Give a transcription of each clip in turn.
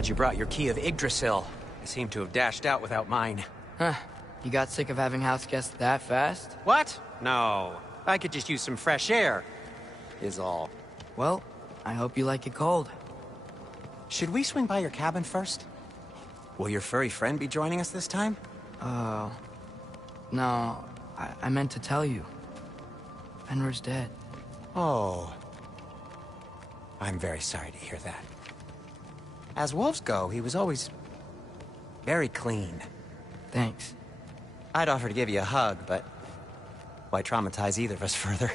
Glad you brought your key of Yggdrasil. I seem to have dashed out without mine. Huh. You got sick of having house guests that fast? What? No. I could just use some fresh air, is all. Well, I hope you like it cold. Should we swing by your cabin first? Will your furry friend be joining us this time? No. I meant to tell you. Fenrir's dead. Oh. I'm very sorry to hear that. As wolves go, he was always very clean. Thanks. I'd offer to give you a hug, but why traumatize either of us further?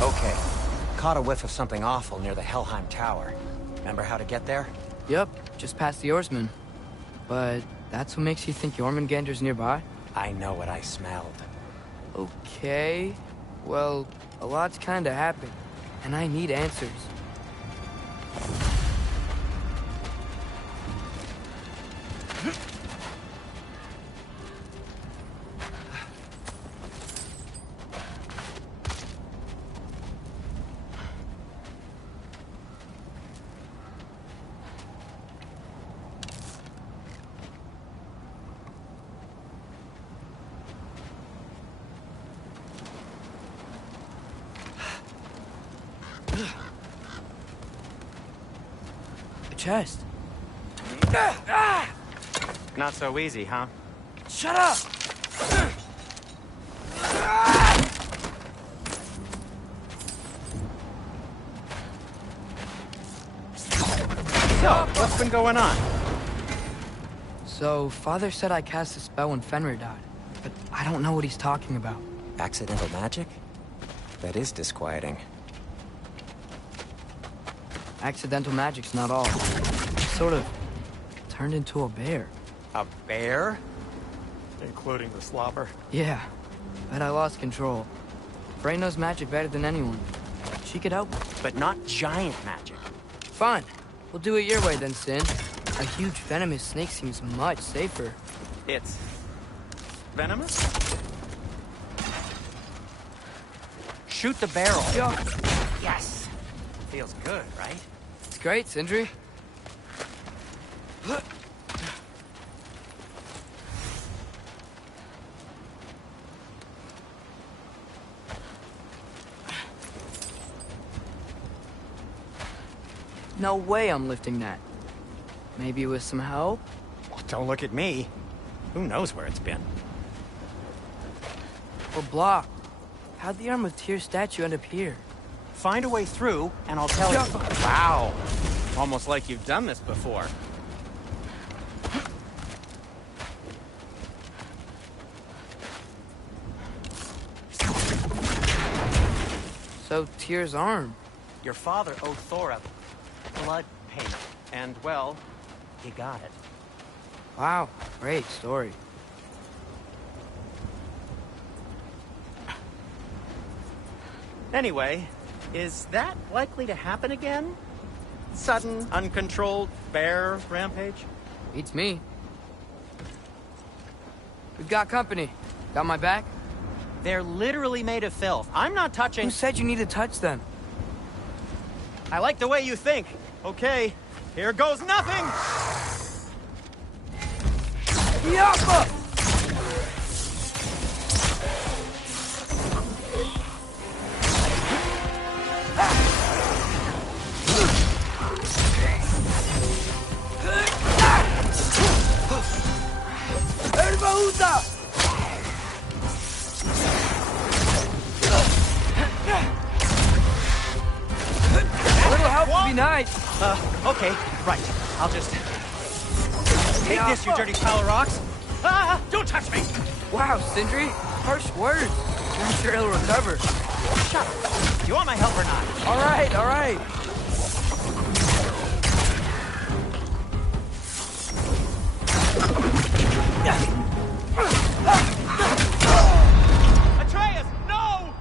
Okay. Caught a whiff of something awful near the Helheim Tower. Remember how to get there? Yep, just past the Oarsman. But that's what makes you think Jormungandr's nearby? I know what I smelled. Okay. Well, a lot's kinda happened, and I need answers. Chest. Not so easy, huh? Shut up! So, what's been going on? So, Father said I cast a spell when Fenrir died, but I don't know what he's talking about. Accidental magic? That is disquieting. Accidental magic's not all. Sort of turned into a bear. A bear? Including the slobber. Yeah, but I lost control. Frey knows magic better than anyone. She could help me. But not giant magic. Fine. We'll do it your way then, Sin. A huge venomous snake seems much safer. It's venomous? Shoot the barrel. Yeah. Yes. Feels good, right? It's great, Sindri. No way I'm lifting that. Maybe with some help? Well, don't look at me. Who knows where it's been? We're blocked. How'd the Arm of Tyr statue end up here? Find a way through, and I'll tell you. Wow. Almost like you've done this before. So, Tyr's arm. Your father owed Thor a blood payment, and, well, he got it. Wow, great story. Anyway, is that likely to happen again? Sudden, uncontrolled bear rampage? Beats me. We've got company. Got my back? They're literally made of filth. I'm not touching... Who said you need to touch them? I like the way you think. Okay, here goes nothing! Yappa! Erbaúta! Little help would be be nice. Okay, right. I'll just... Take this, you dirty pile of rocks! Ah! Don't touch me! Wow, Sindri. Harsh words. I'm sure he'll recover. Shut up. Do you want my help or not? All right, all right. Atreus, no!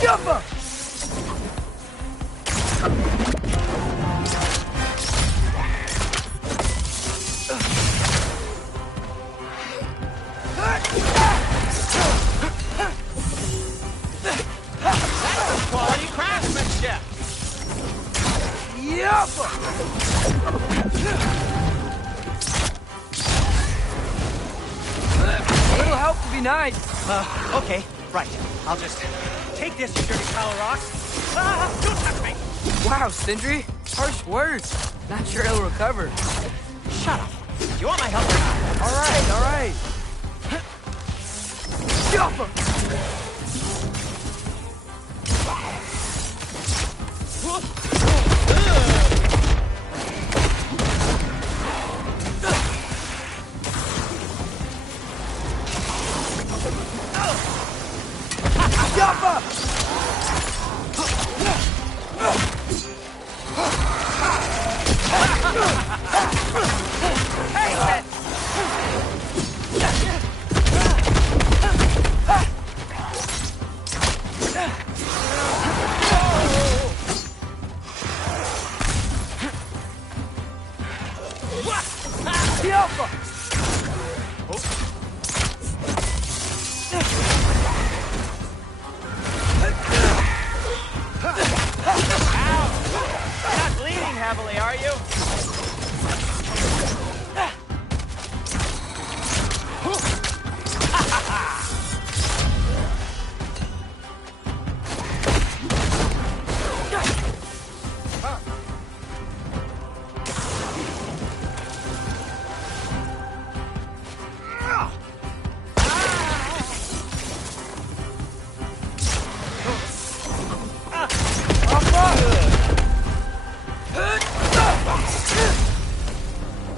Yuppa! Quality craftsmanship! Yuppa! A little help would be nice. Okay, right. I'll just... Take this, you dirty pile of rocks! Ah! Don't touch me! Wow, Sindri. Harsh words. Not sure he'll recover. Shut up. Do you want my help or not? All right, all right. Yuppa! You're not bleeding heavily, are you?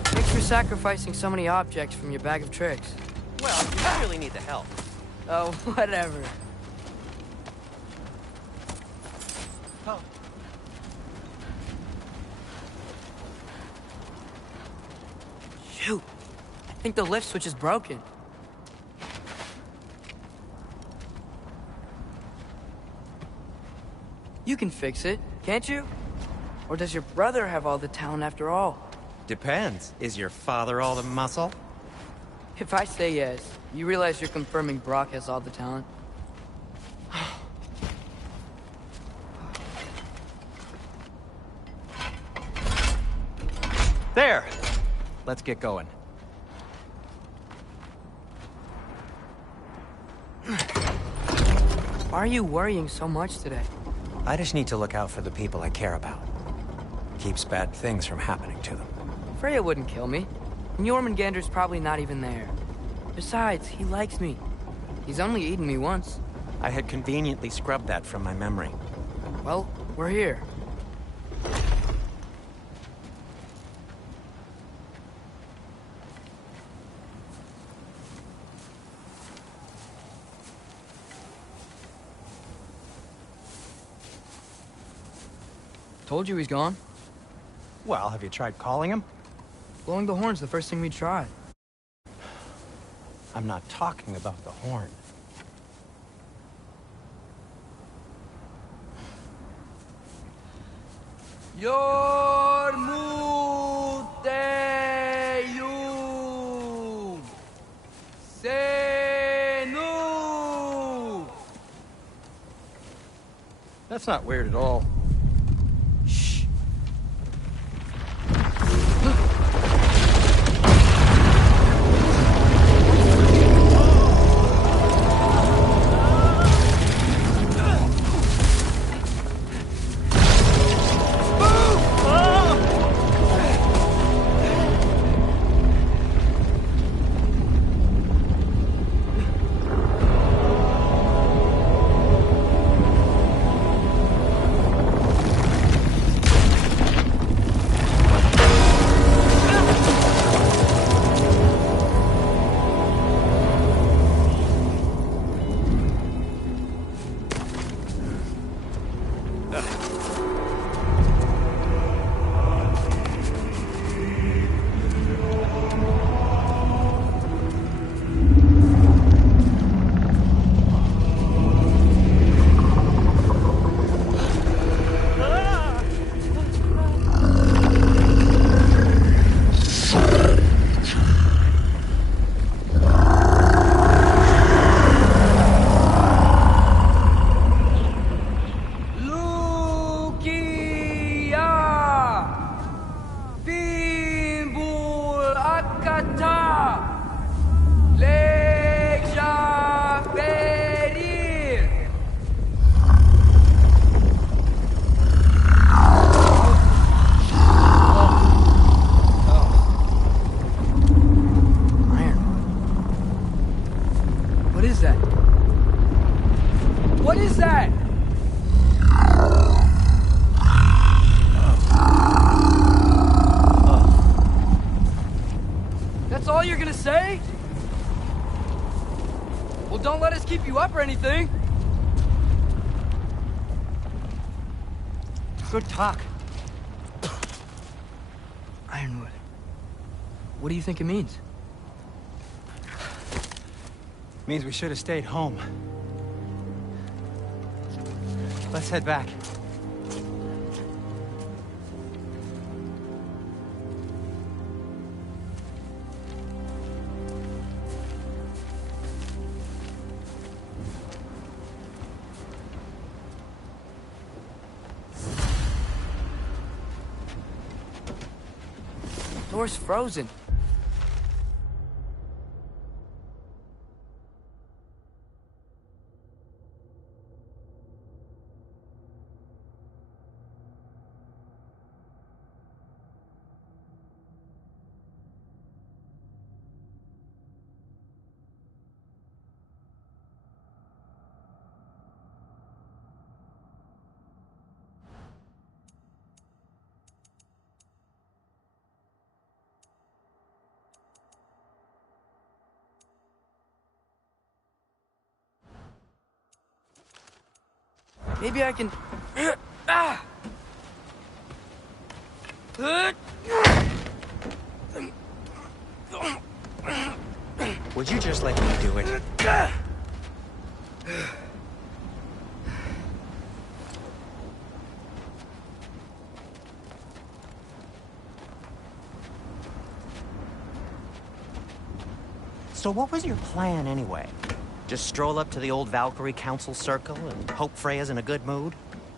Thanks for sacrificing so many objects from your bag of tricks. Well, you really need the help. Oh, whatever. Oh. Shoot. I think the lift switch is broken. You can fix it, can't you? Or does your brother have all the talent after all? Depends. Is your father all the muscle? If I say yes, you realize you're confirming Brock has all the talent? There! Let's get going. Why are you worrying so much today? I just need to look out for the people I care about. Keeps bad things from happening to them. Freya wouldn't kill me. And Jormungandr's probably not even there. Besides, he likes me. He's only eaten me once. I had conveniently scrubbed that from my memory. Well, we're here. Told you he's gone. Well, have you tried calling him? Blowing the horn's the first thing we tried. I'm not talking about the horn. Yormuteyum Senu. That's not weird at all. Shh. Rakata! Leja Ferir! Iron. What is that? What is that? That's all you're gonna say? Well, don't let us keep you up or anything. Good talk. Ironwood. What do you think it means? Means we should have stayed home. Let's head back. Door's frozen. Maybe I can... Ah! Would you just let me do it? So what was your plan anyway? Just stroll up to the old Valkyrie Council Circle and hope Freya's in a good mood?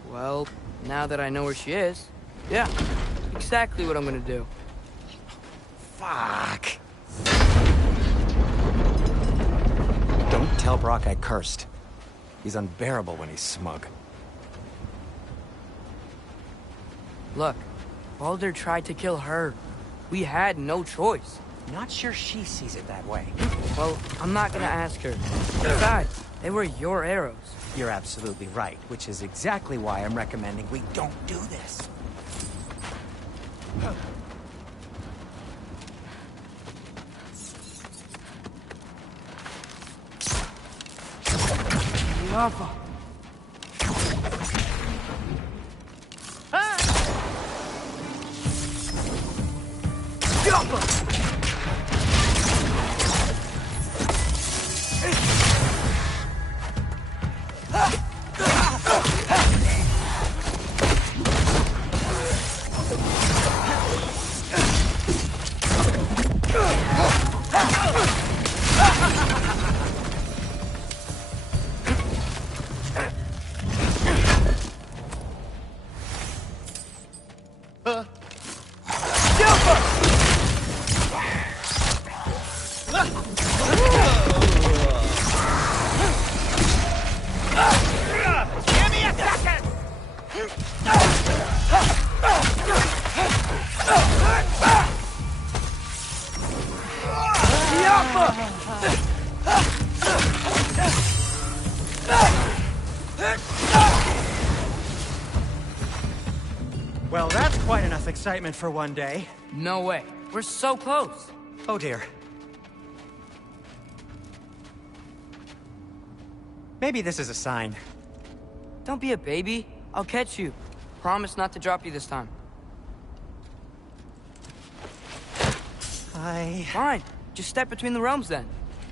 Well, now that I know where she is, yeah, exactly what I'm gonna do. Fuck. Don't tell Brock I cursed. He's unbearable when he's smug. Look, Baldur tried to kill her. We had no choice. Not sure she sees it that way. Well, I'm not gonna ask her. Besides, they were your arrows. You're absolutely right, which is exactly why I'm recommending we don't do this. Lava. Well, that's quite enough excitement for one day. No way. We're so close. Oh dear. Maybe this is a sign. Don't be a baby. I'll catch you. Promise not to drop you this time. Fine. Just step between the realms then.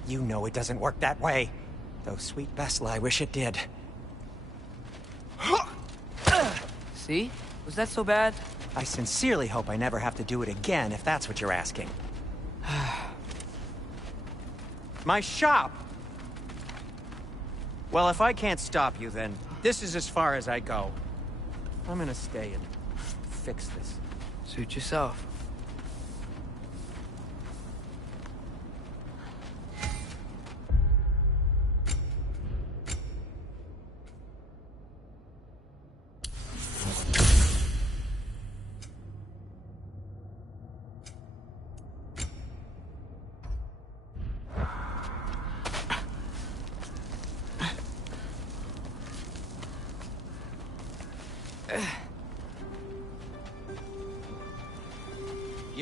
You know it doesn't work that way. Though sweet Bessel, I wish it did. See? Was that so bad? I sincerely hope I never have to do it again, if that's what you're asking. My shop! Well, if I can't stop you, then this is as far as I go. I'm gonna stay and fix this. Suit yourself.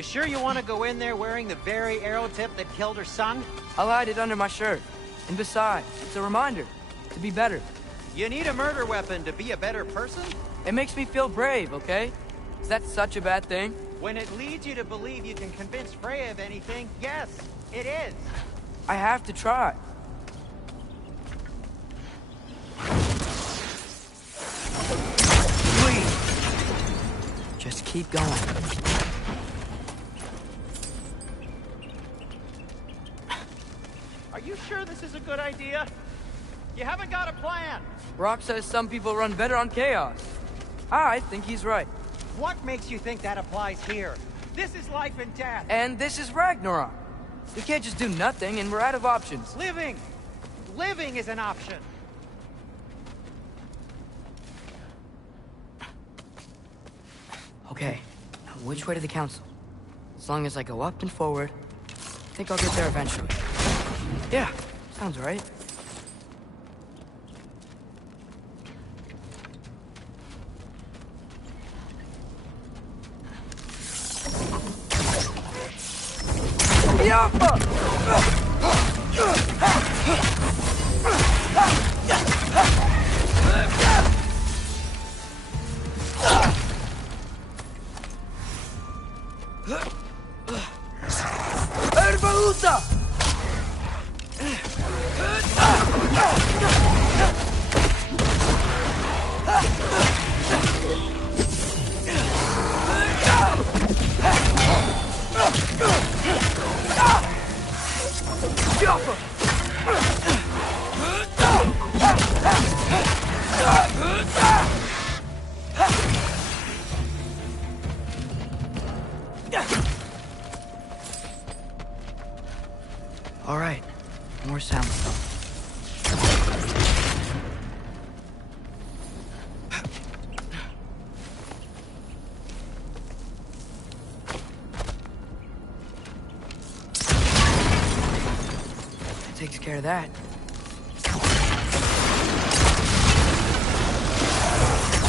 You sure you want to go in there wearing the very arrow tip that killed her son? I'll hide it under my shirt. And besides, it's a reminder to be better. You need a murder weapon to be a better person? It makes me feel brave, okay? Is that such a bad thing? When it leads you to believe you can convince Freya of anything, yes, it is. I have to try. Please. Just keep going. Are you sure this is a good idea? You haven't got a plan. Rock says some people run better on chaos. I think he's right. What makes you think that applies here? This is life and death. And this is Ragnarok. We can't just do nothing, and we're out of options. Living! Living is an option. Okay, now which way to the council? As long as I go up and forward, I think I'll get there eventually. Yeah, sounds right. Yappa! Erbaluta! All right, more sound. That takes care of that.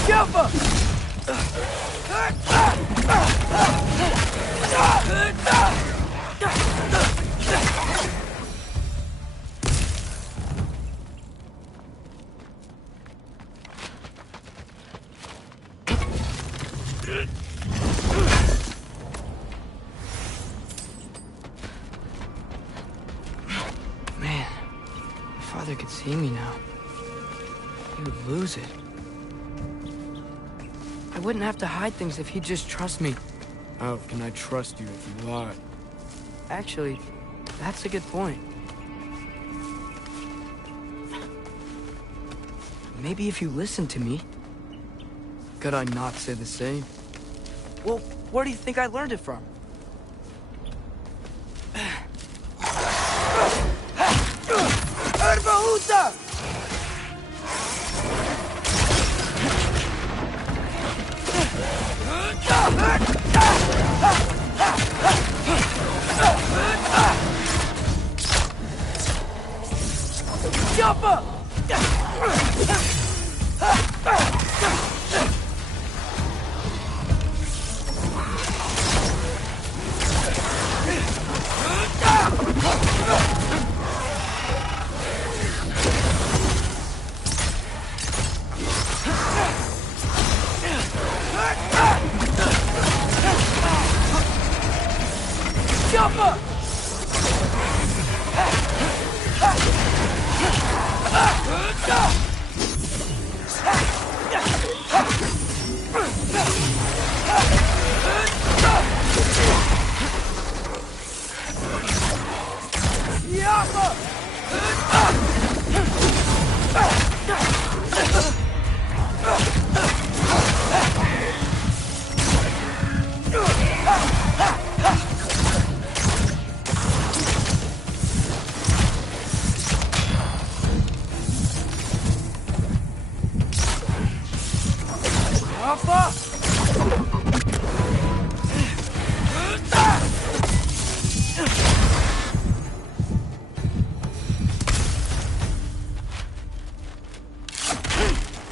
Jumper! Man, my father could see me now. He would lose it. I wouldn't have to hide things if he'd just trust me. How can I trust you if you lie? Actually, that's a good point. Maybe if you listen to me. Could I not say the same? Well, where do you think I learned it from? Erbahuta! Jumper! Jumper!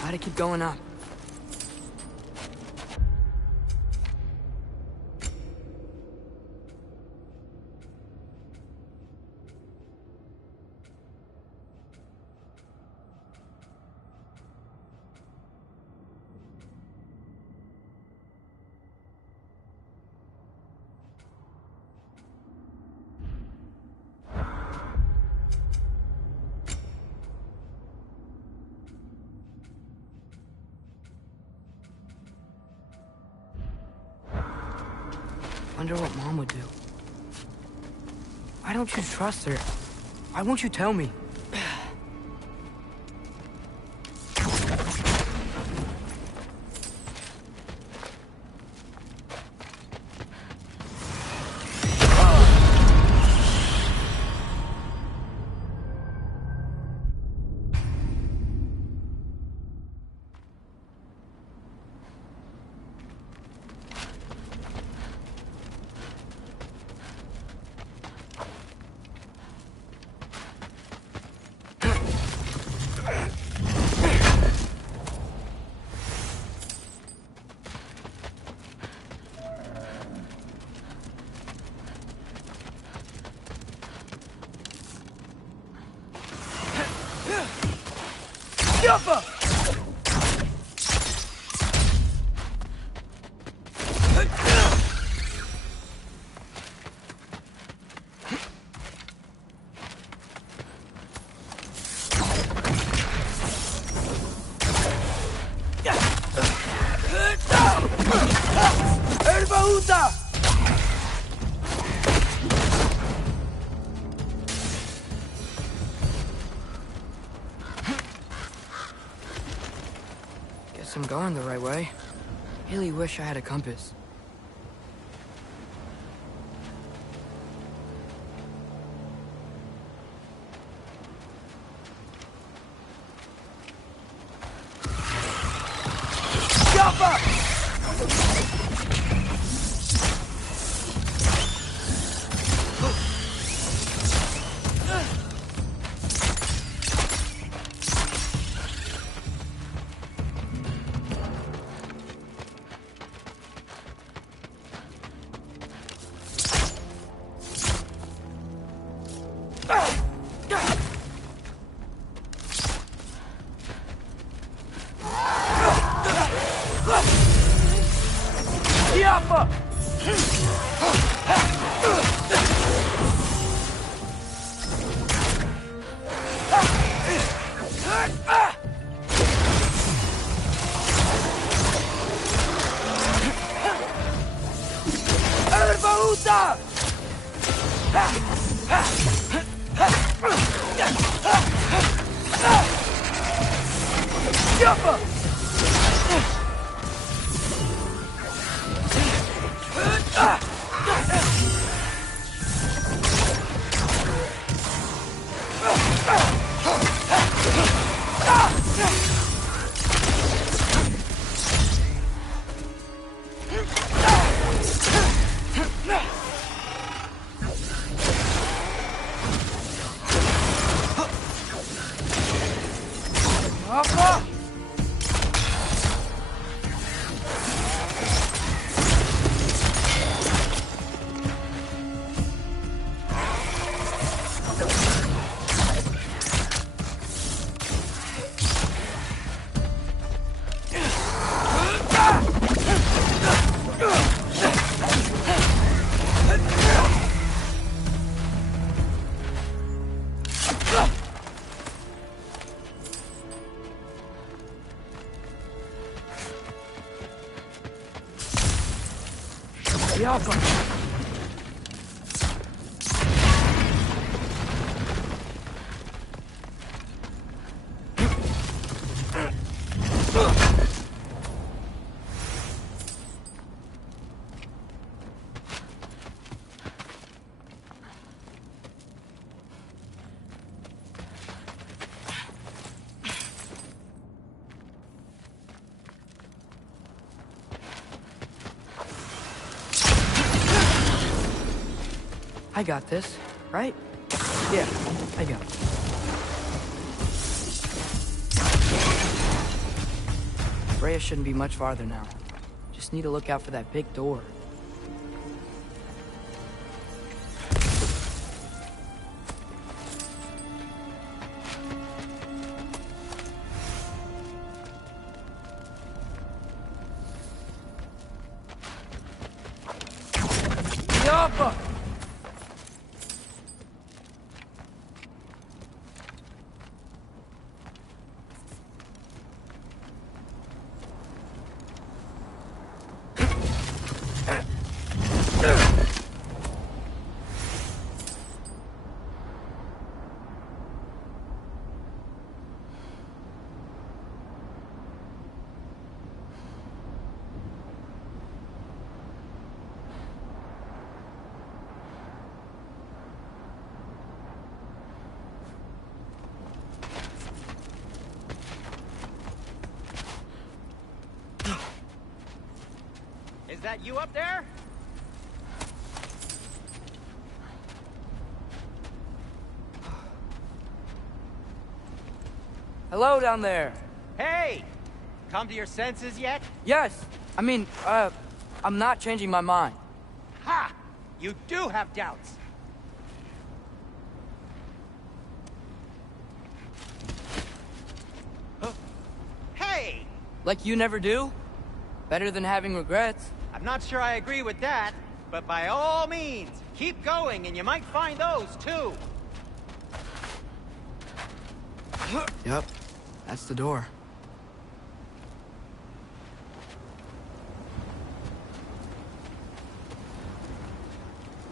Gotta keep going up. wonder what Mom would do. Why don't you trust her? Why won't you tell me? Guess I'm going the right way. Really wish I had a compass. I got this, right? Yeah, I got it. Freya shouldn't be much farther now. Just need to look out for that big door. Yappa! is that you up there? Hello down there. Hey! Come to your senses yet? Yes. I mean, I'm not changing my mind. Ha! You do have doubts. Huh? Hey! Like you never do? Better than having regrets. I'm not sure I agree with that, but by all means, keep going and you might find those too. Yep, that's the door.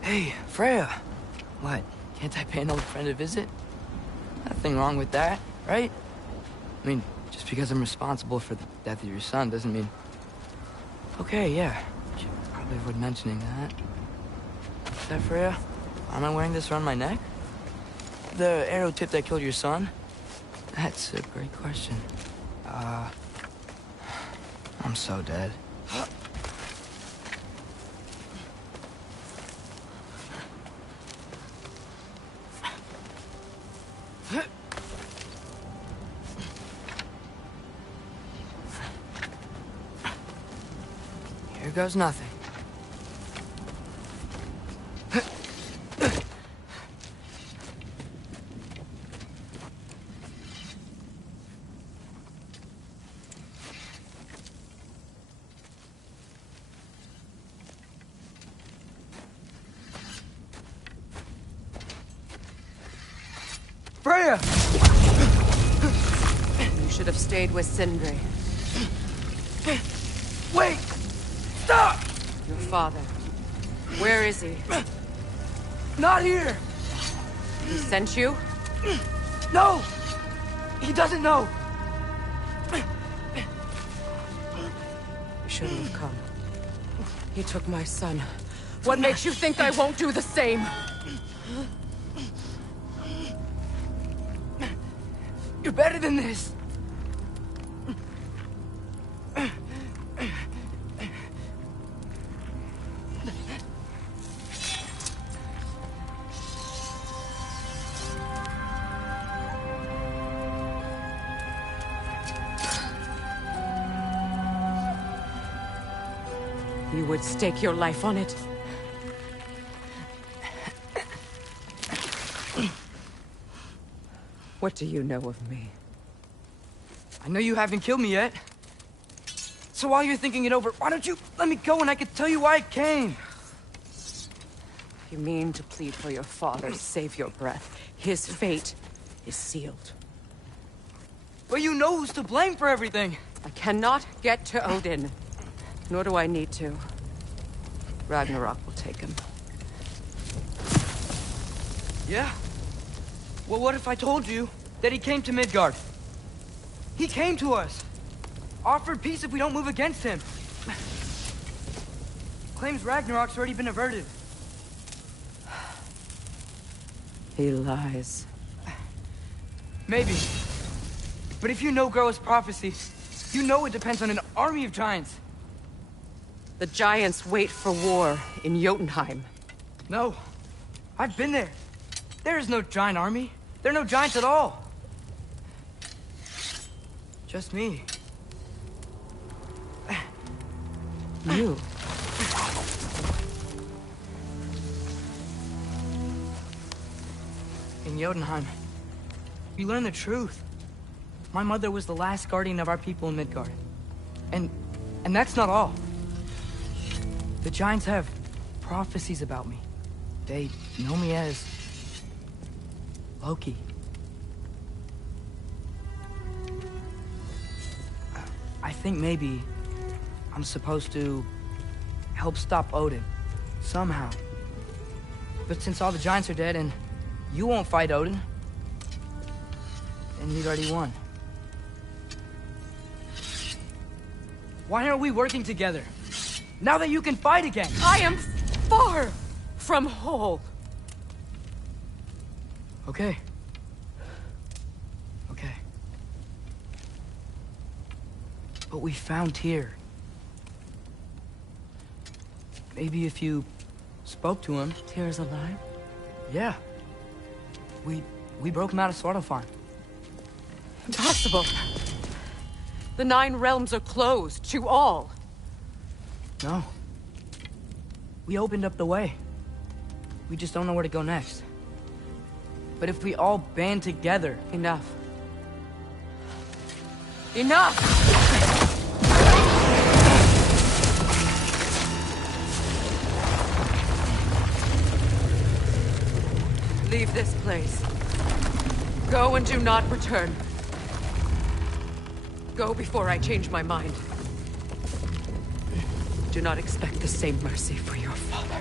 Hey, Freya. What? Can't I pay an old friend a visit? Nothing wrong with that, right? I mean, just because I'm responsible for the death of your son doesn't mean... Okay, yeah. Should probably avoid mentioning that. Is that Freya? Why am I wearing this around my neck? The arrow tip that killed your son? That's a great question. I'm so dead. Here goes nothing. Freya! You should have stayed with Sindri. Wait! Stop! Your father. Where is he? Not here! He sent you? No! He doesn't know! You shouldn't have come. He took my son. What makes you think I won't do the same? You're better than this! You would stake your life on it? What do you know of me? I know you haven't killed me yet. So while you're thinking it over, why don't you let me go and I can tell you why I came? You mean to plead for your father, save your breath. His fate is sealed. But you know who's to blame for everything. I cannot get to Odin. Nor do I need to. Ragnarok will take him. Yeah? Well, what if I told you that he came to Midgard? He came to us. Offered peace if we don't move against him. Claims Ragnarok's already been averted. He lies. Maybe. But if you know Groa's prophecy, you know it depends on an army of giants. The giants wait for war in Jotunheim. No. I've been there. There is no giant army. There are no giants at all. Just me. You? In Jotunheim, you learn the truth. My mother was the last guardian of our people in Midgard. And that's not all. The giants have prophecies about me. They know me as Loki. I think maybe I'm supposed to help stop Odin, somehow. But since all the giants are dead and you won't fight Odin, then he's already won. Why aren't we working together? Now that you can fight again! I am far from whole. Okay. Okay. But we found Tyr. maybe if you spoke to him. Tyr's alive? Yeah. We broke him out of Svartalfheim. Impossible. The 9 realms are closed to all. No. We opened up the way. We just don't know where to go next. But if we all band together... Enough. Enough! Leave this place. Go and do not return. Go before I change my mind. Do not expect the same mercy for your father.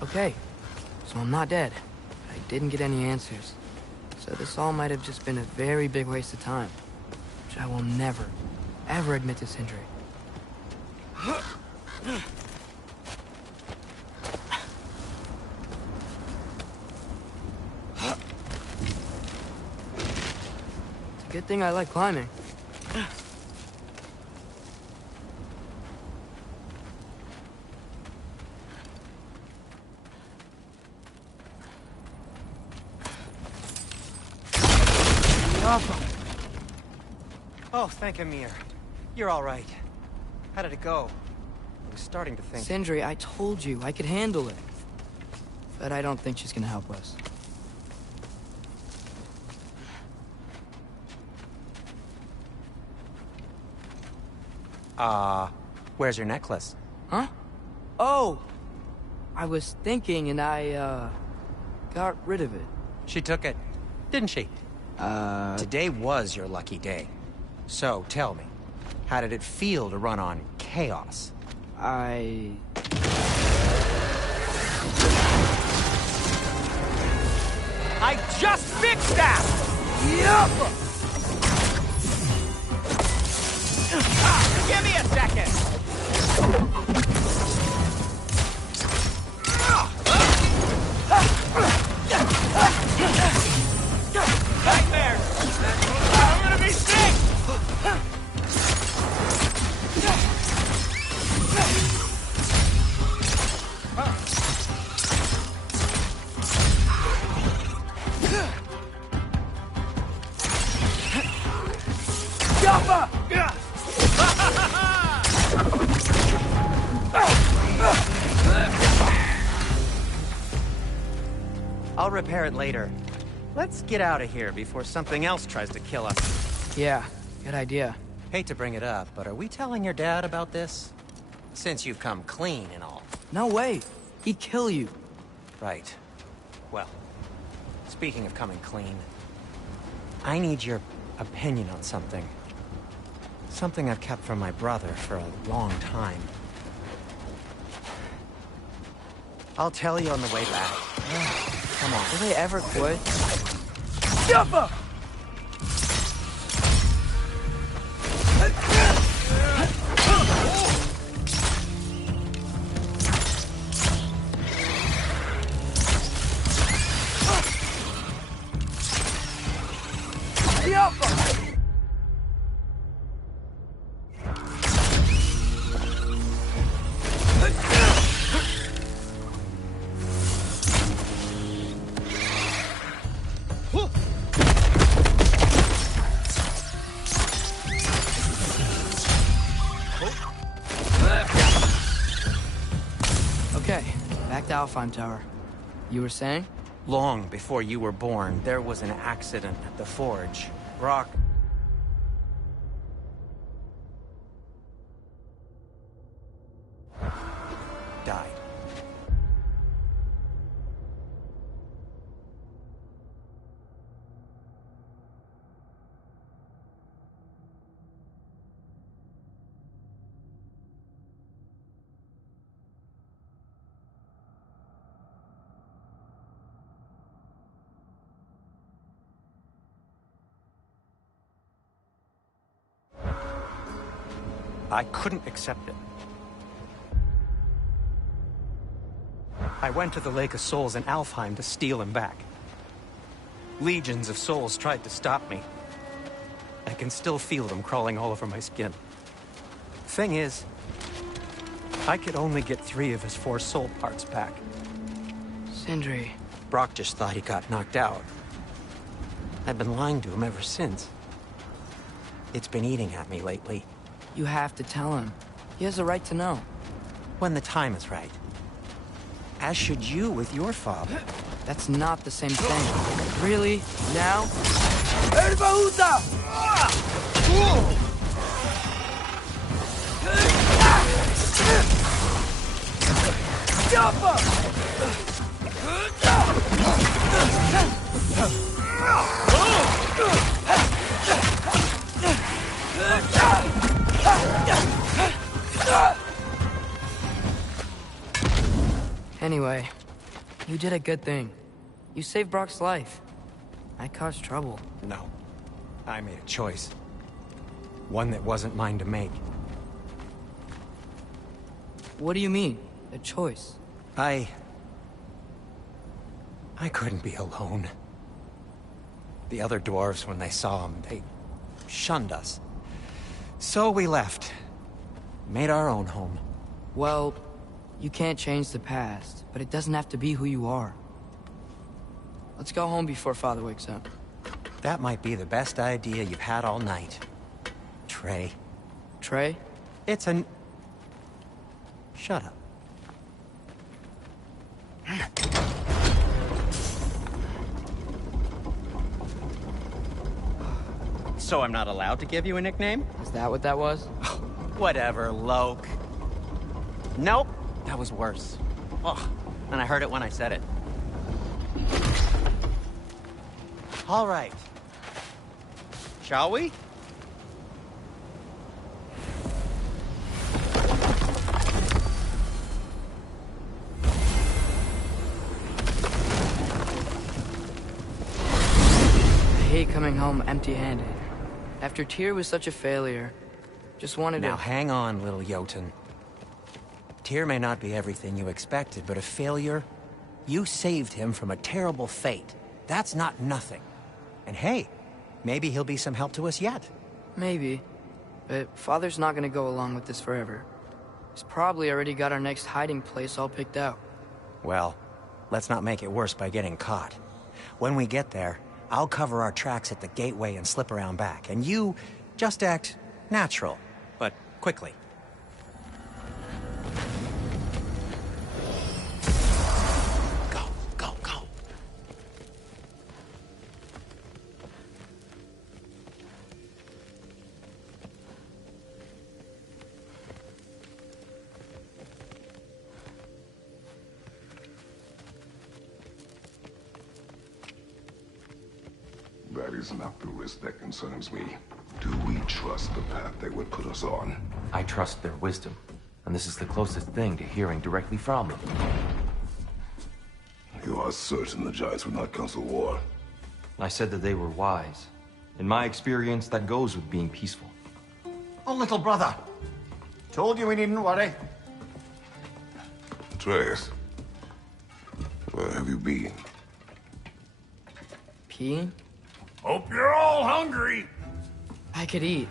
Okay, so I'm not dead. I didn't get any answers. So this all might have just been a very big waste of time. Which I will never, ever admit to Sindri. It's a good thing I like climbing. Oh, thank Ymir. You're all right. How did it go? I was starting to think... Sindri, I told you I could handle it. But I don't think she's gonna help us. Where's your necklace? Huh? Oh! I was thinking and I, got rid of it. She took it, didn't she? Today was your lucky day. So, tell me, how did it feel to run on chaos? I just fixed that! Yup! Give me a second! Nightmare! I'm gonna be sick! I'll repair it later. Let's get out of here before something else tries to kill us. Yeah, good idea. Hate to bring it up, but are we telling your dad about this? Since you've come clean and all. No way. He'd kill you. Right. Well, speaking of coming clean, I need your opinion on something. Something I've kept from my brother for a long time. I'll tell you on the way back. Come on. Will they ever quit? Okay, back to Alfheim Tower. You were saying? Long before you were born, there was an accident at the forge. Rock... died. I couldn't accept it. I went to the Lake of Souls in Alfheim to steal him back. Legions of souls tried to stop me. I can still feel them crawling all over my skin. Thing is, I could only get 3 of his 4 soul parts back. Sindri. Brock just thought he got knocked out. I've been lying to him ever since. It's been eating at me lately. You have to tell him. He has a right to know. When the time is right. As should you with your father. That's not the same thing. Really? Now? Anyway, you did a good thing. You saved Brock's life. I caused trouble. No. I made a choice. One that wasn't mine to make. What do you mean? A choice? I couldn't be alone. The other dwarves, when they saw him, they shunned us. So we left. Made our own home. Well, you can't change the past, but it doesn't have to be who you are. Let's go home before Father wakes up. That might be the best idea you've had all night. Trey. Trey? It's an... Shut up. So I'm not allowed to give you a nickname? Is that what that was? Whatever, Loke. Nope, that was worse. Ugh, and I heard it when I said it. All right. Shall we? I hate coming home empty-handed. After Tyr was such a failure, just wanted Now to... hang on, little Jotun. Tyr may not be everything you expected, but a failure? You saved him from a terrible fate. That's not nothing. And hey, maybe he'll be some help to us yet. Maybe. But Father's not gonna go along with this forever. He's probably already got our next hiding place all picked out. Well, let's not make it worse by getting caught. When we get there, I'll cover our tracks at the gateway and slip around back. And you just act natural, but quickly. Go, go, go. That is not the risk that concerns me. Do we trust the path they would put us on? I trust their wisdom, and this is the closest thing to hearing directly from them. are certain the Giants would not counsel war. I said that they were wise. In my experience, that goes with being peaceful. Oh, little brother. Told you we needn't worry. Atreus, where have you been? Peeing? Hope you're all hungry. I could eat.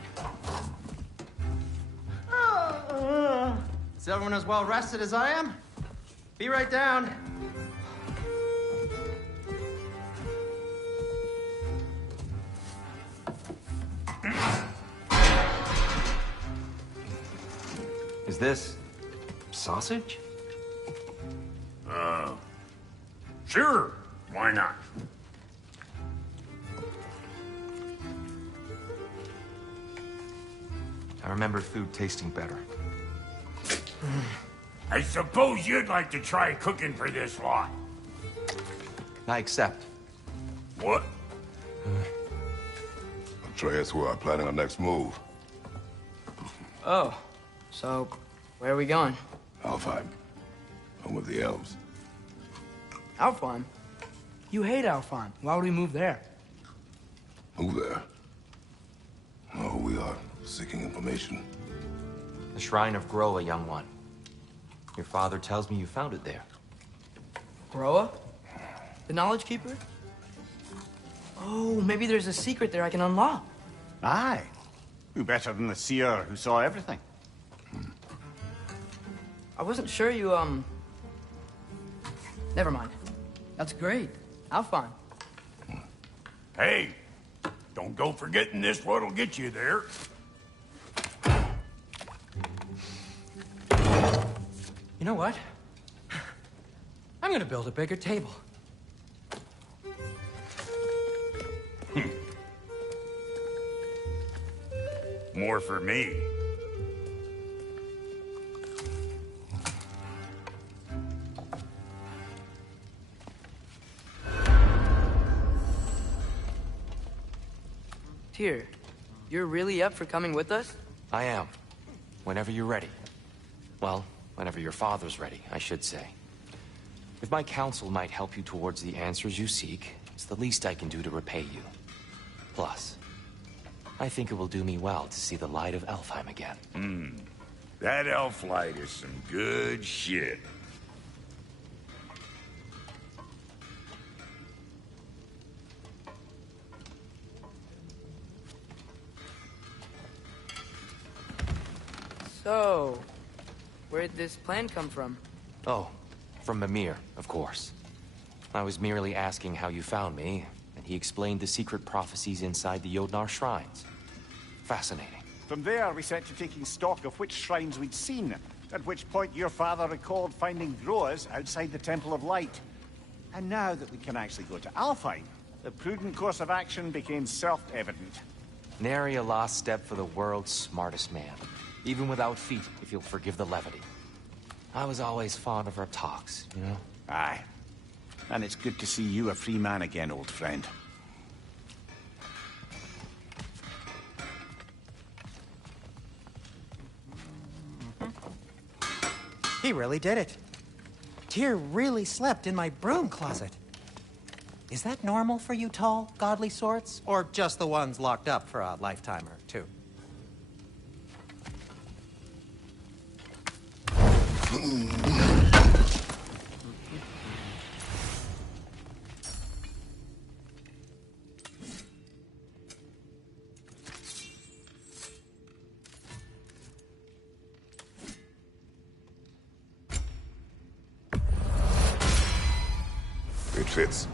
Is everyone as well rested as I am? Be right down. Is this sausage? Sure. Why not? I remember food tasting better. I suppose you'd like to try cooking for this lot. I accept. What? Atreus, we are planning our next move. Oh, so where are we going? Alfheim. Home of the elves. Alfheim? You hate Alfheim. Why would we move there? Who there? Oh, we are seeking information. The Shrine of Groa, young one. Your father tells me you found it there. Groa? The Knowledge Keeper? Oh, maybe there's a secret there I can unlock. Aye. Who better than the seer who saw everything? I wasn't sure you, Never mind. That's great. Alfheim. Hey, don't go forgetting this what'll get you there. You know what? I'm gonna build a bigger table. More for me. Tyr, you're really up for coming with us? I am. Whenever you're ready. Well, whenever your father's ready, I should say. If my counsel might help you towards the answers you seek, it's the least I can do to repay you. Plus, I think it will do me well to see the light of Alfheim again. That elf light is some good shit. So, where'd this plan come from? Oh, from Mimir, of course. I was merely asking how you found me, and he explained the secret prophecies inside the Jotnar shrines. Fascinating. From there, we set to taking stock of which shrines we'd seen, at which point your father recalled finding Groas outside the Temple of Light. And now that we can actually go to Alfheim, the prudent course of action became self-evident. Nary a lost step for the world's smartest man. Even without feet, if you'll forgive the levity. I was always fond of our talks, you know? Aye. And it's good to see you a free man again, old friend. He really did it. Tyr really slept in my broom closet. Is that normal for you tall, godly sorts? Or just the ones locked up for a lifetime or two? It fits.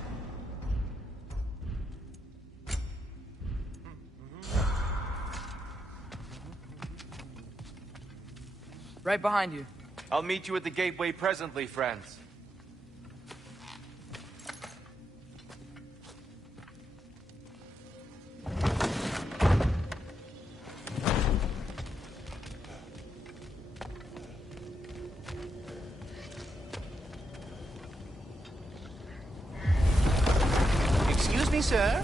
Right behind you. I'll meet you at the gateway presently, friends. Excuse me, sir?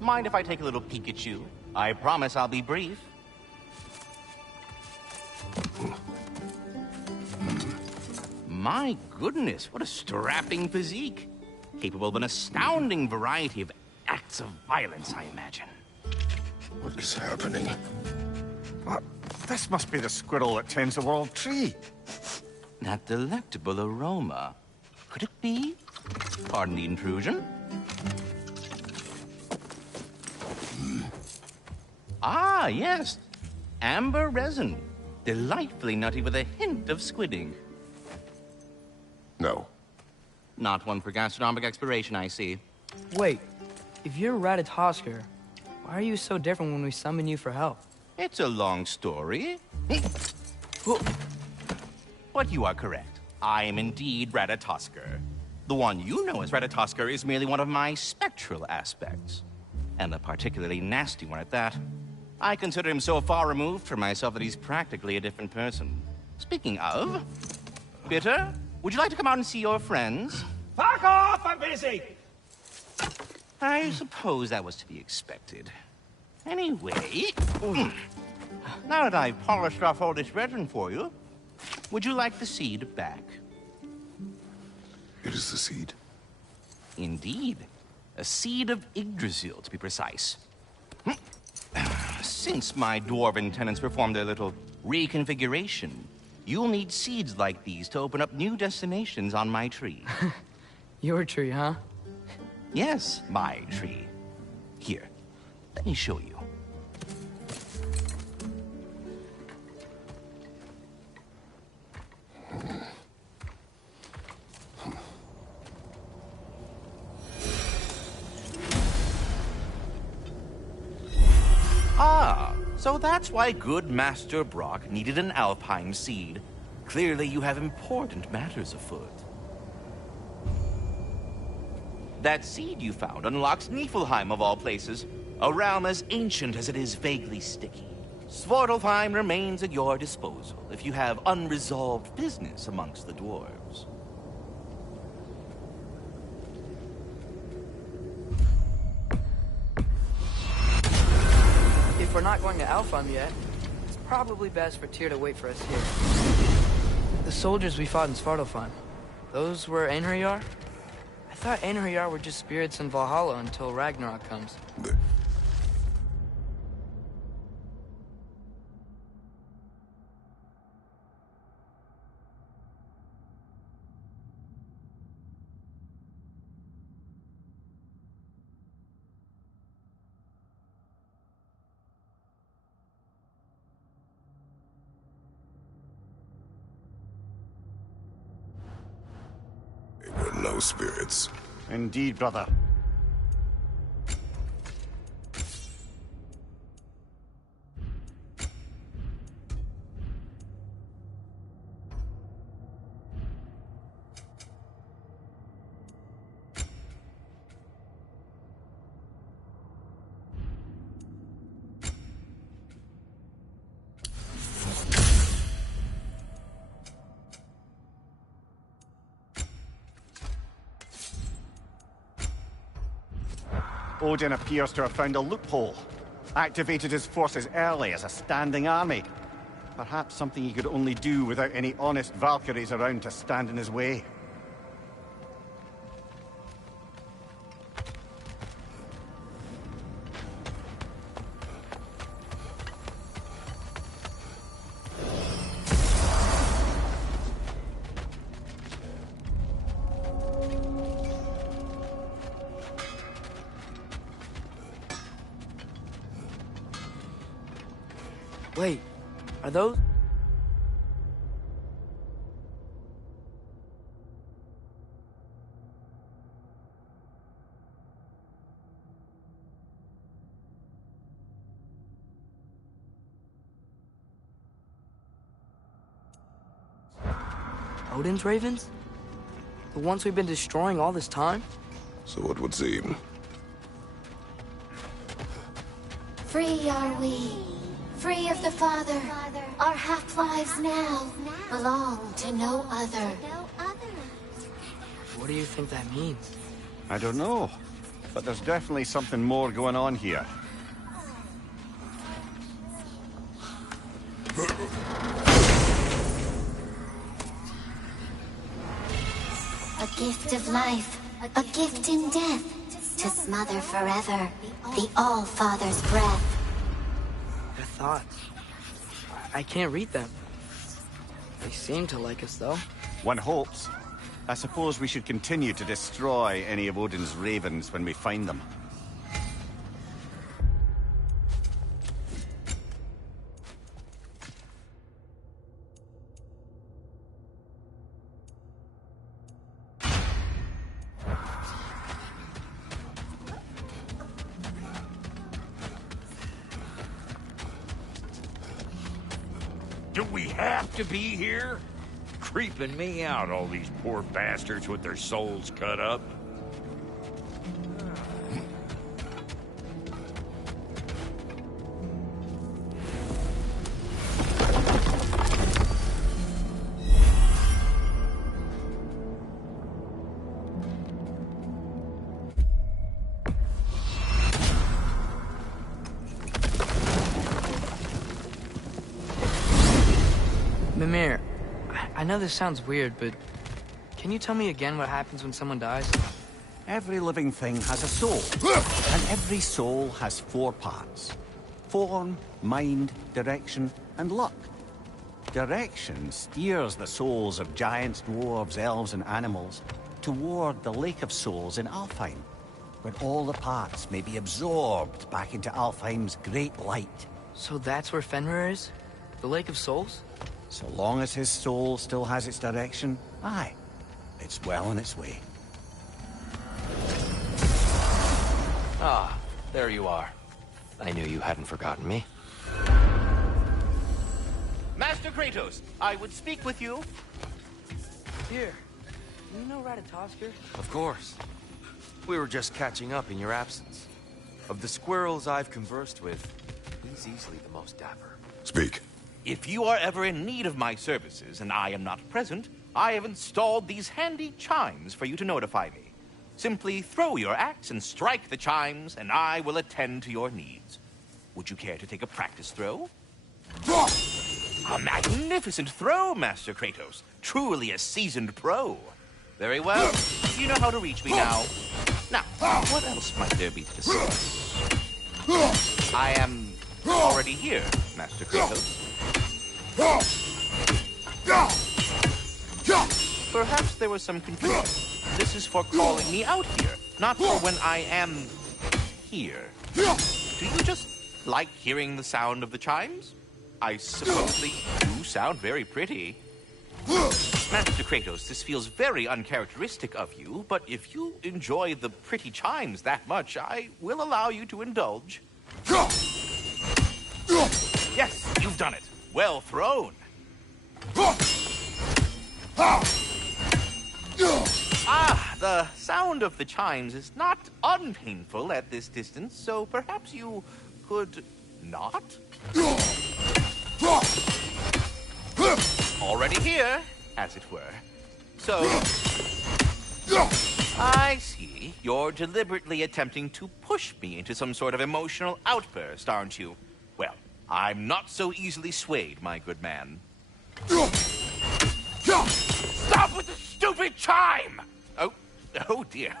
Mind if I take a little peek at you? I promise I'll be brief. My goodness, what a strapping physique. Capable of an astounding variety of acts of violence, I imagine. What is happening? What? This must be the squirrel that tends the world tree. That delectable aroma. Could it be? Pardon the intrusion. Ah, yes. Amber resin. Delightfully nutty with a hint of squidding. No. Not one for gastronomic exploration, I see. Wait, if you're Ratatoskr, why are you so different when we summon you for help? It's a long story. But you are correct. I am indeed Ratatoskr. The one you know as Ratatoskr is merely one of my spectral aspects. And a particularly nasty one at that. I consider him so far removed from myself that he's practically a different person. Speaking of, Bitter, would you like to come out and see your friends? Fuck off! I'm busy! I suppose that was to be expected. Anyway, now that I've polished off all this resin for you, would you like the seed back? It is the seed. Indeed. A seed of Yggdrasil, to be precise. Since my dwarven tenants performed a little reconfiguration, you'll need seeds like these to open up new destinations on my tree. Your tree, huh? Yes, my tree. Here, let me show you. Ah, so that's why good Master Brock needed an Alpine seed. Clearly you have important matters afoot. That seed you found unlocks Niflheim of all places, a realm as ancient as it is vaguely sticky. Svartalfheim remains at your disposal if you have unresolved business amongst the dwarves. If we're not going to Alfheim yet, it's probably best for Tyr to wait for us here. The soldiers we fought in Svartalfheim, those were Einherjar? I thought Einherjar were just spirits in Valhalla until Ragnarok comes. They were no spirits. Indeed, brother. Odin appears to have found a loophole. Activated his forces early as a standing army. Perhaps something he could only do without any honest Valkyries around to stand in his way. Wait, are those? Odin's ravens? The ones we've been destroying all this time? So it would seem. Free are we. Free of the Father. Our half-lives now belong to no other. What do you think that means? I don't know, but there's definitely something more going on here. A gift of life, a gift in death, to smother forever the All-Father's breath. Their thoughts. I can't read them. They seem to like us, though. One hopes. I suppose we should continue to destroy any of Odin's ravens when we find them. Do we have to be here? Creeping me out, all these poor bastards with their souls cut up. Mimir, I know this sounds weird, but can you tell me again what happens when someone dies? Every living thing has a soul, and every soul has 4 parts. Form, mind, direction, and luck. Direction steers the souls of giants, dwarves, elves, and animals toward the Lake of Souls in Alfheim, where all the parts may be absorbed back into Alfheim's great light. So that's where Fenrir is? The Lake of Souls? So long as his soul still has its direction, aye, it's well on its way. Ah, there you are. I knew you hadn't forgotten me. Master Kratos, I would speak with you. Here. Do you know Ratatoskr? Of course. We were just catching up in your absence. Of the squirrels I've conversed with, he's easily the most dapper. Speak. If you are ever in need of my services and I am not present, I have installed these handy chimes for you to notify me. Simply throw your axe and strike the chimes, and I will attend to your needs. Would you care to take a practice throw? A magnificent throw, Master Kratos. Truly a seasoned pro. Very well. You know how to reach me now. Now, what else might there be to discuss? I am already here, Master Kratos. Perhaps there was some confusion. This is for calling me out here, not for when I am here. Do you just like hearing the sound of the chimes? I suppose they do sound very pretty. Master Kratos, this feels very uncharacteristic of you, but if you enjoy the pretty chimes that much, I will allow you to indulge. Yes, you've done it. Well thrown. Ah, the sound of the chimes is not unpainful at this distance, so perhaps you could not? Already here, as it were. So, I see. You're deliberately attempting to push me into some sort of emotional outburst, aren't you? Well, I'm not so easily swayed, my good man. Stop with the stupid chime! Oh dear.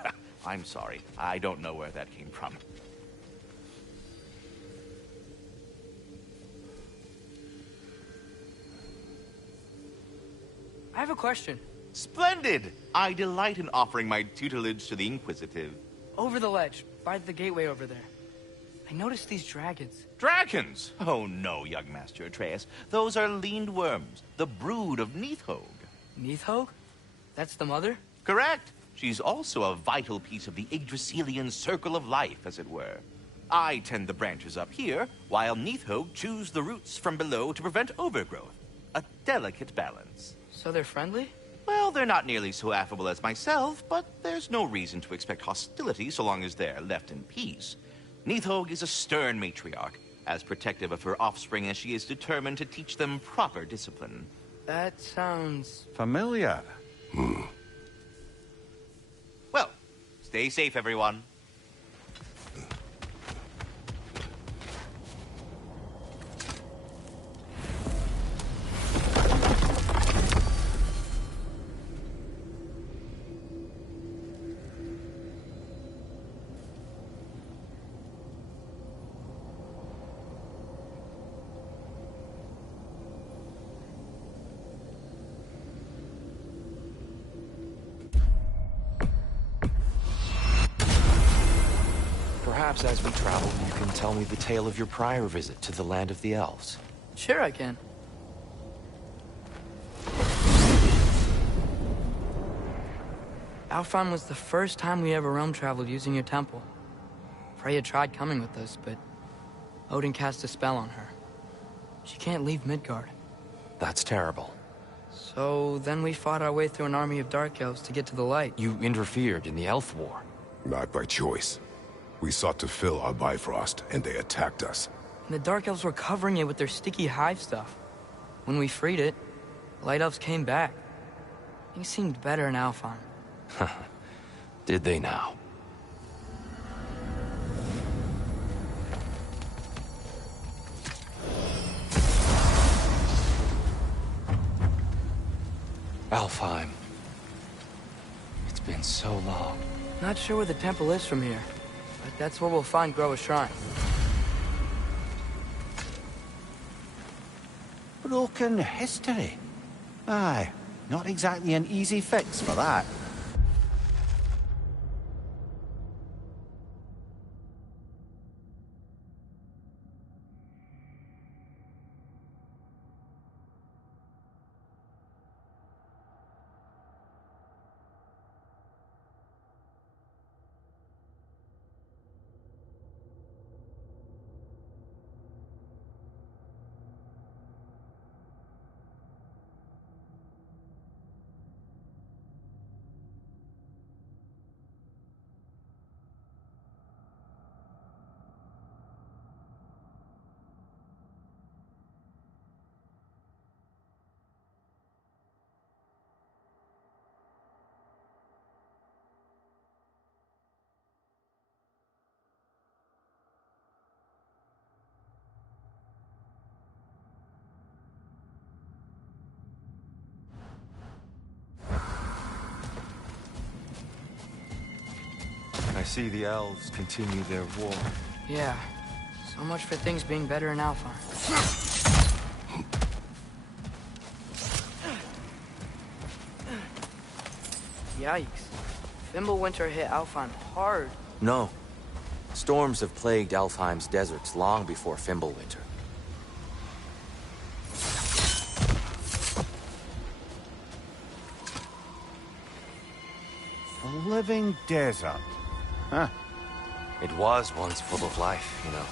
I'm sorry. I don't know where that came from. I have a question. Splendid! I delight in offering my tutelage to the inquisitive. Over the ledge, by the gateway over there. I noticed these dragons. Dragons? Oh no, young Master Atreus. Those are leaned worms, the brood of Nidhogg. Nidhogg? That's the mother? Correct. She's also a vital piece of the Yggdrasilian circle of life, as it were. I tend the branches up here, while Nidhogg chews the roots from below to prevent overgrowth. A delicate balance. So they're friendly? Well, they're not nearly so affable as myself, but there's no reason to expect hostility so long as they're left in peace. Nidhogg is a stern matriarch, as protective of her offspring as she is determined to teach them proper discipline. That sounds... familiar. Well, stay safe, everyone. Perhaps as we travel, you can tell me the tale of your prior visit to the land of the elves. Sure I can. Alfheim was the first time we ever realm traveled using your temple. Freya tried coming with us, but Odin cast a spell on her. She can't leave Midgard. That's terrible. So then we fought our way through an army of dark elves to get to the light. You interfered in the Elf War. Not by choice. We sought to fill our Bifrost, and they attacked us. And the dark elves were covering it with their sticky hive stuff. When we freed it, the light elves came back. Things seemed better in Alfheim. Did they now? Alfheim. It's been so long. Not sure where the temple is from here, but that's where we'll find Groa's shrine. Broken history. Aye, not exactly an easy fix for that. I see the elves continue their war. Yeah, so much for things being better in Alfheim. Yikes. Fimbulwinter hit Alfheim hard. No. Storms have plagued Alfheim's deserts long before Fimbulwinter. A living desert. Huh. It was once full of life, you know.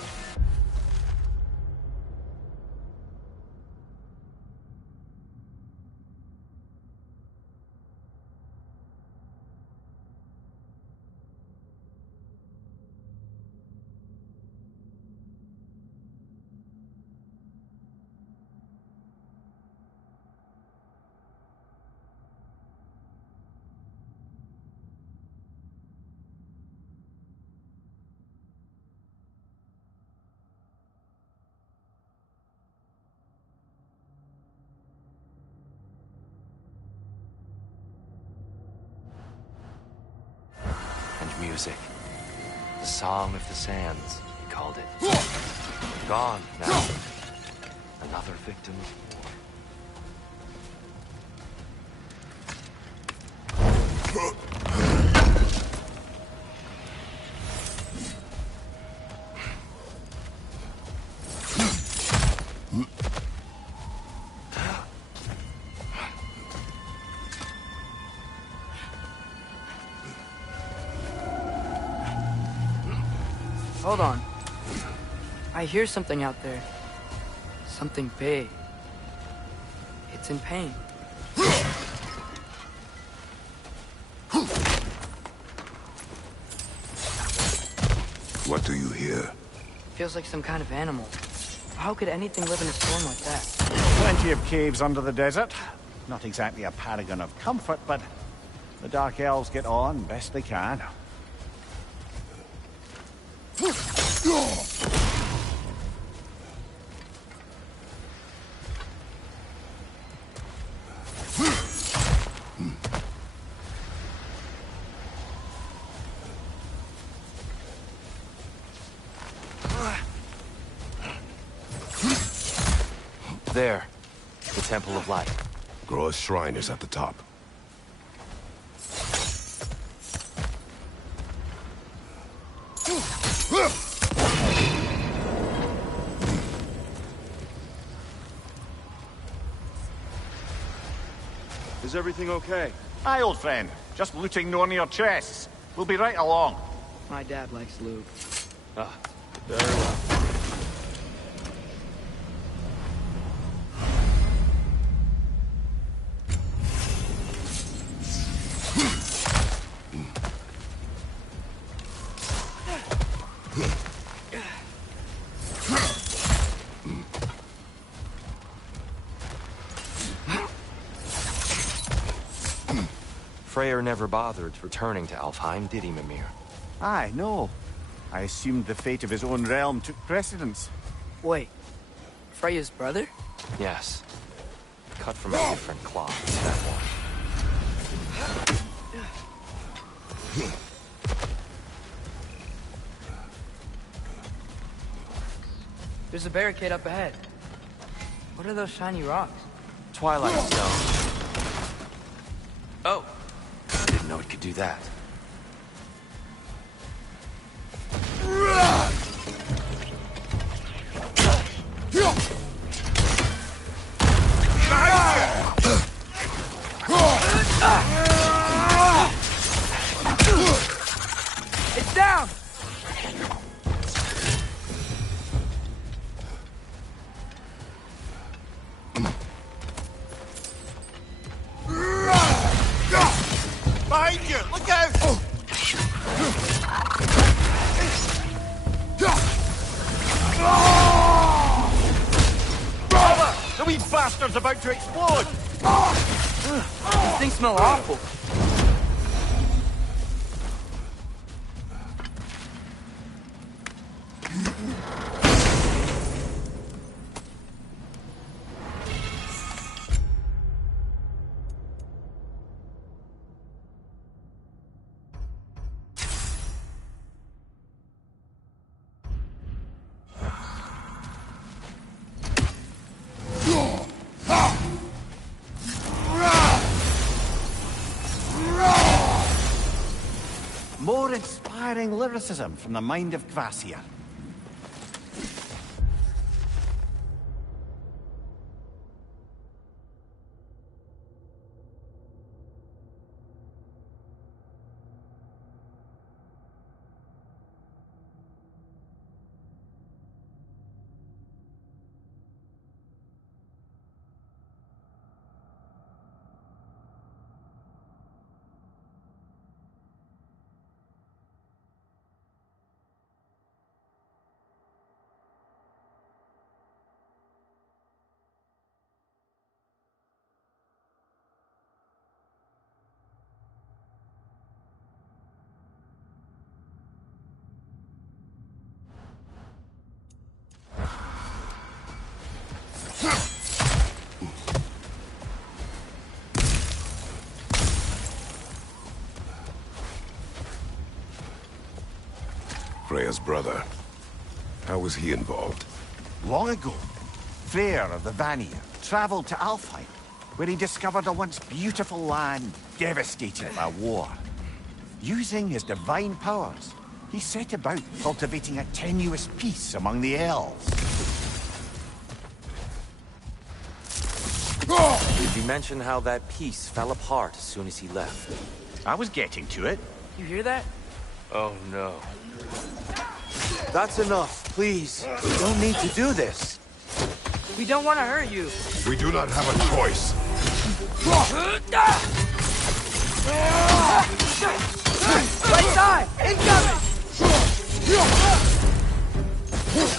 Music. The Song of the Sands, he called it. Gone now. Another victim of war. Hold on. I hear something out there. Something big. It's in pain. What do you hear? Feels like some kind of animal. How could anything live in a storm like that? Plenty of caves under the desert. Not exactly a paragon of comfort, but the Dark Elves get on best they can. There. The Temple of Light. Groa's shrine is at the top. Is everything okay? Aye, old friend. Just looting Nornir chests. We'll be right along. My dad likes loot. Ah, very well. Freyr never bothered returning to Alfheim, did he, Mimir? Aye, no. I assumed the fate of his own realm took precedence. Wait, Freya's brother? Yes. Cut from a different cloth, that one. There's a barricade up ahead. What are those shiny rocks? Twilight Stone. Oh! Didn't know it could do that. It's down! Behind you! Look out! The wee bastard's about to explode! These things smell awful. More inspiring lyricism from the mind of Kvasir. Freya's brother. How was he involved? Long ago, Freyr of the Vanir traveled to Alfheim, where he discovered a once beautiful land devastated by war. Using his divine powers, he set about cultivating a tenuous peace among the elves. Did you mention how that piece fell apart as soon as he left? I was getting to it. You hear that? Oh no. That's enough, please. You don't need to do this. We don't want to hurt you. We do not have a choice. Right side! Incoming!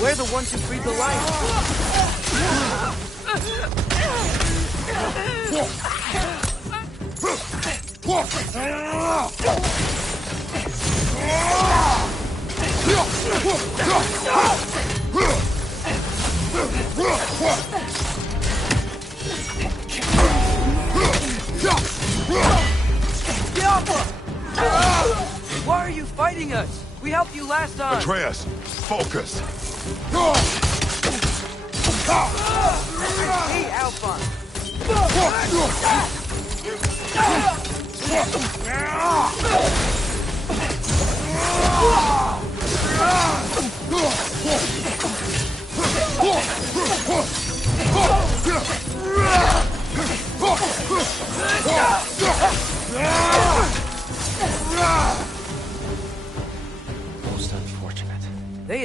We're the ones who breathe the light. Why are you fighting us? We helped you last time. Atreus, focus. Hey, Alphon.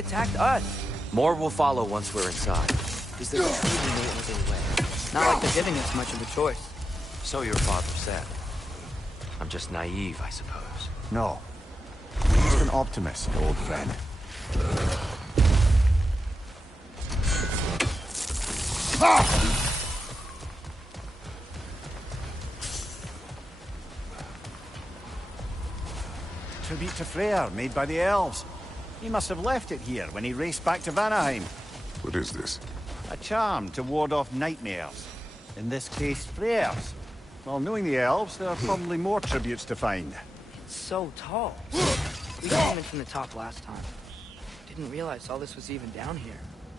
attacked us. More will follow once we're inside. Is there truly no other way? Not like they're giving us much of a choice. So your father said. I'm just naive, I suppose. No. Just an optimist, old friend. Tribute to Freyr, made by the elves. He must have left it here when he raced back to Vanaheim. What is this? A charm to ward off nightmares. In this case, Freyr's. Well, knowing the elves, there are probably more tributes to find. It's so tall. We came in from the top last time. Didn't realize all this was even down here.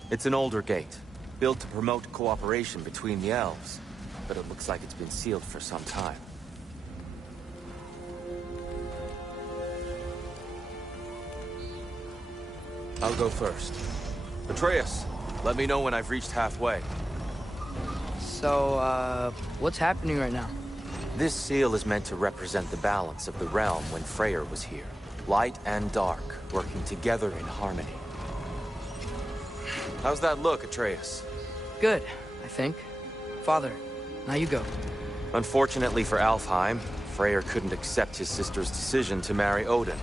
It's an older gate, built to promote cooperation between the elves. But it looks like it's been sealed for some time. I'll go first. Atreus, let me know when I've reached halfway. So, what's happening right now? This seal is meant to represent the balance of the realm when Freyr was here. Light and dark, working together in harmony. How's that look, Atreus? Good, I think. Father, now you go. Unfortunately for Alfheim, Freyr couldn't accept his sister's decision to marry Odin.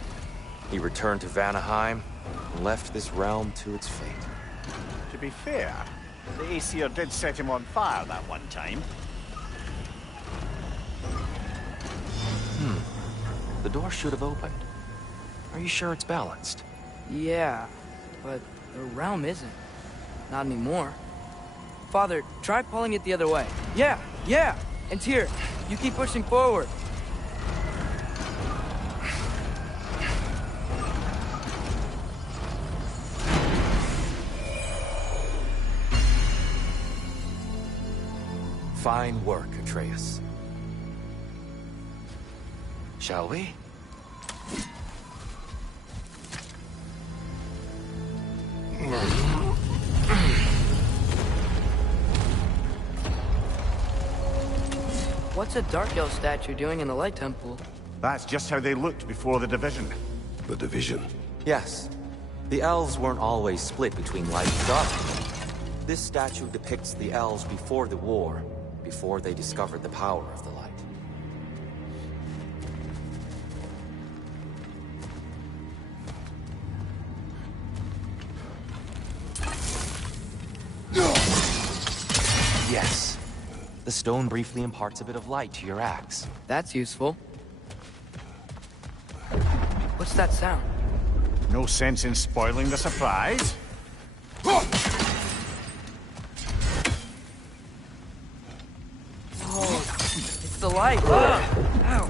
He returned to Vanaheim and left this realm to its fate. To be fair, the Aesir did set him on fire that one time. The door should have opened. Are you sure it's balanced? Yeah, but the realm isn't. Not anymore. Father, try pulling it the other way. Yeah! And Tyr, you keep pushing forward. Fine work, Atreus. Shall we? What's a Dark Elf statue doing in the Light Temple? That's just how they looked before the division. The division. Yes. The elves weren't always split between light and dark. This statue depicts the elves before the war, before they discovered the power of the light. Yes. The stone briefly imparts a bit of light to your axe. That's useful. What's that sound? No sense in spoiling the surprise. Oh, it's the light. Ow.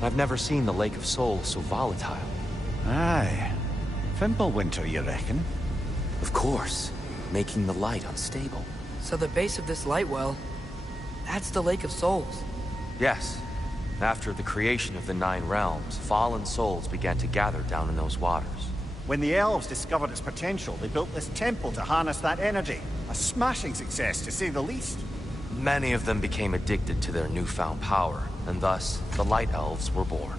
I've never seen the Lake of Souls so volatile. Aye. Fimbulwinter, you reckon? Of course. Making the light unstable. So the base of this light well, that's the Lake of Souls. Yes. After the creation of the Nine Realms, fallen souls began to gather down in those waters. When the elves discovered its potential, they built this temple to harness that energy. A smashing success, to say the least. Many of them became addicted to their newfound power, and thus, the Light Elves were born.